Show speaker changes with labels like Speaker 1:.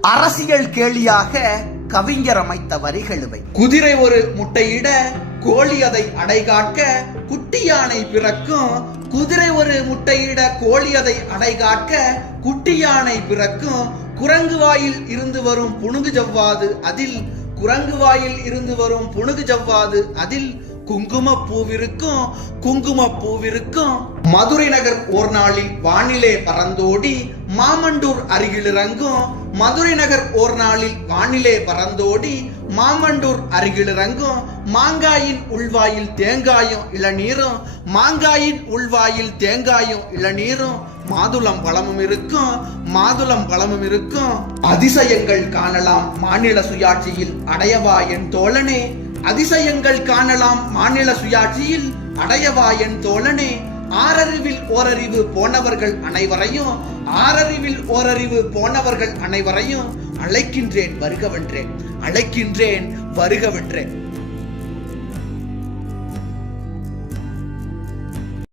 Speaker 1: அரசியல் கேலியாக கவிஞர் அமைத்த வரிகள் இவை. குதிரை ஒரு முட்டையிட கோழி அதை அடைகாக்க குட்டி யானை பிறக்கும். குதிரை ஒரு முட்டையிட கோழி அதை அடைகாக்க குட்டி யானை பிறக்கும். குரங்கு வாயில் இருந்து வரும் புணுகு ஜவ்வாது அதில். குரங்கு வாயில் இருந்து வரும் புணுகு ஜவ்வாது அதில். குங்கும பூவிருக்கும் குங்கும பூவிருக்கும் மதுரை நகர் ஓர் நாளில் வானிலே பறந்தோடி மாமண்டூர் அருகில் இறங்கும் மதுரை நகர் ஓர் நாளில் வானிலே பறந்தோடி மாமண்டூர் அருகில் இறங்கும் மாங்காயின் உள்வாயில் தேங்காயும் இளநீரும் மாங்காயின் உள்வாயில் தேங்காயும் இளநீரும். மாதுளம் பழமும் இருக்கும் மாதுளம் பழமும் இருக்கும். அதிசயங்கள் காணலாம் மாநில சுயாட்சியில் அடையவா என் தோழனே. அதிசயங்கள் காணலாம் மாநில சுயாட்சியில். அடையவாயன் தோழனே ஆறறிவில் ஓரறிவு போனவர்கள் அனைவரையும் ஆறறிவில் ஓரறிவு போனவர்கள் அனைவரையும் அழைக்கின்றேன் வருகவென்றேன். அழைக்கின்றேன் வருகவென்றேன்.